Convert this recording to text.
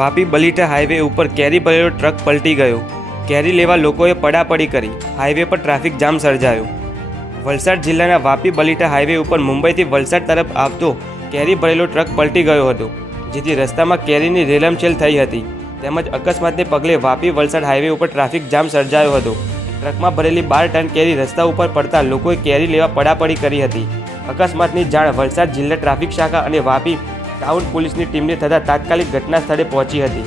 Vapi બલીટા highway ઉપર કેરી ભરેલો truck પલટી ગયો. કેરી લેવા લોકોએ પડાપડી કરી. હાઈવે પર ટ્રાફિક જામ સર્જાયો. વલસાડ જિલ્લાના વાપી બલીટા હાઈવે ઉપર મુંબઈથી વલસાડ તરફ આવતો કેરી ભરેલો ટ્રક પલટી ગયો હતો, જેથી રસ્તામાં કેરીની રેલમછેલ થઈ હતી. તેમજ અકસ્માતને પગલે વાપી વલસાડ હાઈવે ઉપર ટ્રાફિક જામ સર્જાયો હતો. ટ્રકમાં ભરેલી 12 ટન કેરી રસ્તા ઉપર પડતા લોકોએ કેરી લેવા પડાપડી કરી હતી. અકસ્માતની જાણ વલસાડ જિલ્લા ટ્રાફિક શાખા અને વાપી ટાઉન પોલીસની ટીમને થતાં તાત્કાલિક ઘટના સ્થળે પહોંચી હતી.